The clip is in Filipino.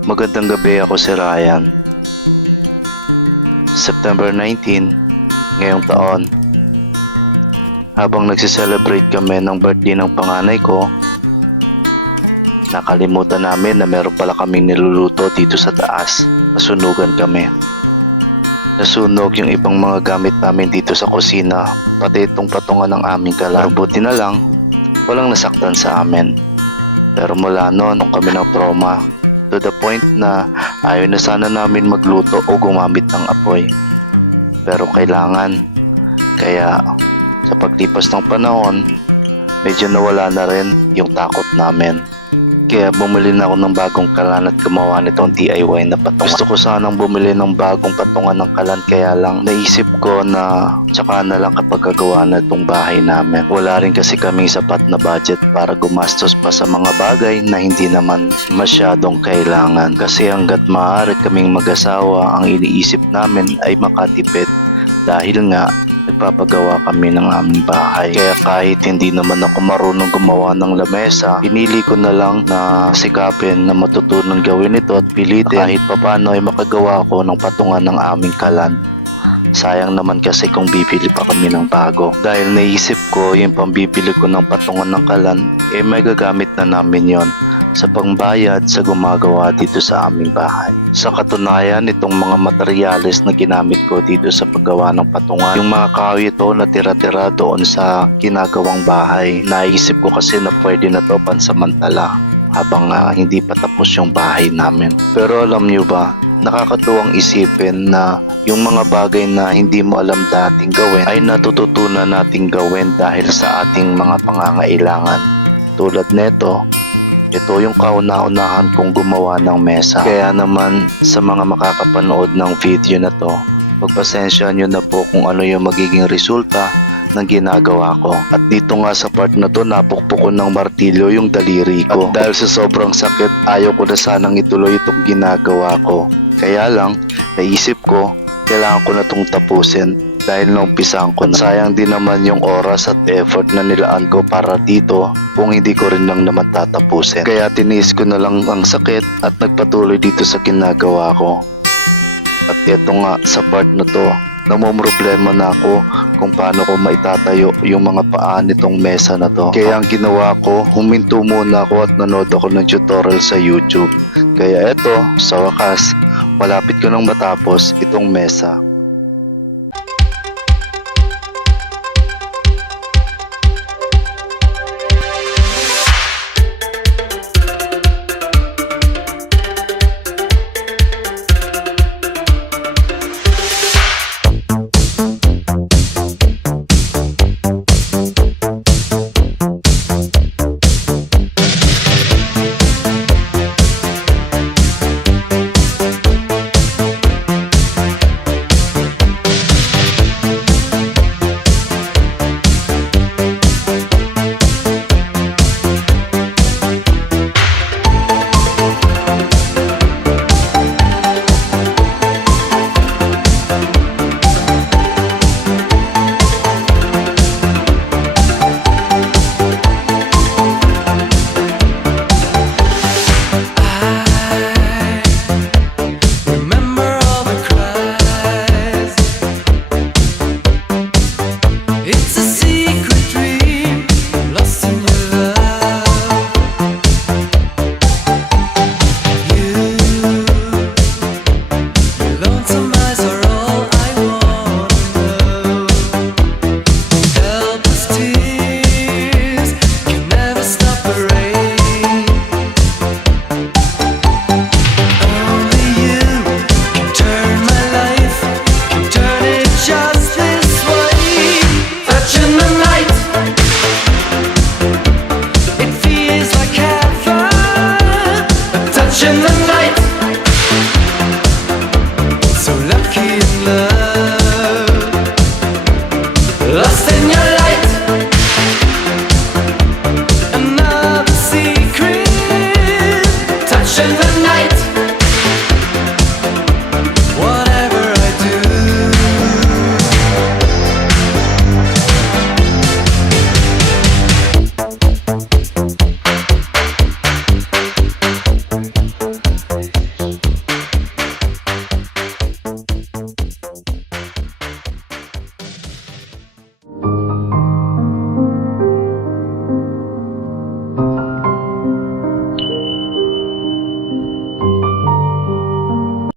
Magandang gabi, ako si Ryan. September 19, ngayong taon. Habang nagsiselebrate kami ng birthday ng panganay ko, nakalimutan namin na meron pala kaming niluluto dito sa taas. Nasunugan kami. Nasunog yung ibang mga gamit namin dito sa kusina, pati itong patungan ng aming kalan. Buti na lang, walang nasaktan sa amin. Pero mula noon, kami ng trauma. To the point na ayaw na sana namin magluto o gumamit ng apoy. Pero kailangan. Kaya sa paglipas ng panahon, medyo nawala na rin yung takot namin. Kaya bumili na ako ng bagong kalan at gumawa nitong DIY na patungan. Gusto ko sanang bumili ng bagong patungan ng kalan, kaya lang naisip ko na tsaka na lang kapag gagawa na itong bahay namin. Wala rin kasi kaming sapat na budget para gumastos pa sa mga bagay na hindi naman masyadong kailangan. Kasi hanggat maaari kaming mag-asawa, ang iniisip namin ay makatipid dahil nga nagpapagawa kami ng aming bahay. Kaya kahit hindi naman ako marunong gumawa ng lamesa, pinili ko na lang na sikapin na matutunan gawin ito at pilitin kahit papano ay makagawa ko ng patungan ng aming kalan. Sayang naman kasi kung bibili pa kami ng bago. Dahil naisip ko yung pambibili ko ng patungan ng kalan, may gagamit na namin yon sa pangbayad sa gumagawa dito sa aming bahay. Sa katunayan, itong mga materyales na ginamit ko dito sa paggawa ng patungan, yung mga kahoy ito na tira-tira doon sa ginagawang bahay. Naisip ko kasi na pwede na to pansamantala habang hindi pa tapos yung bahay namin. Pero alam nyo ba, nakakatuwang isipin na yung mga bagay na hindi mo alam dating gawin ay natututunan nating gawin dahil sa ating mga pangangailangan. Tulad neto, ito yung kauna-unahan kong gumawa ng mesa. Kaya naman sa mga makakapanood ng video na to, pagpasensya nyo na po kung ano yung magiging resulta ng ginagawa ko. At dito nga sa part na to, napukpok ko ng martilyo yung daliri ko. At dahil sa sobrang sakit, ayaw ko na sanang ituloy itong ginagawa ko. Kaya lang, naisip ko, kailangan ko na itong tapusin. Dahil naumpisahan ko na. Sayang din naman yung oras at effort na nilaan ko para dito kung hindi ko rin lang naman tatapusin. Kaya tiniis ko na lang ang sakit at nagpatuloy dito sa ginagawa ko. At eto nga sa part na to, namumroblema na ako kung paano ko maitatayo yung mga paa nitong mesa na to. Kaya ang ginawa ko, huminto muna ako at nanood ako ng tutorial sa YouTube. Kaya eto, sa wakas, malapit ko nang matapos itong mesa.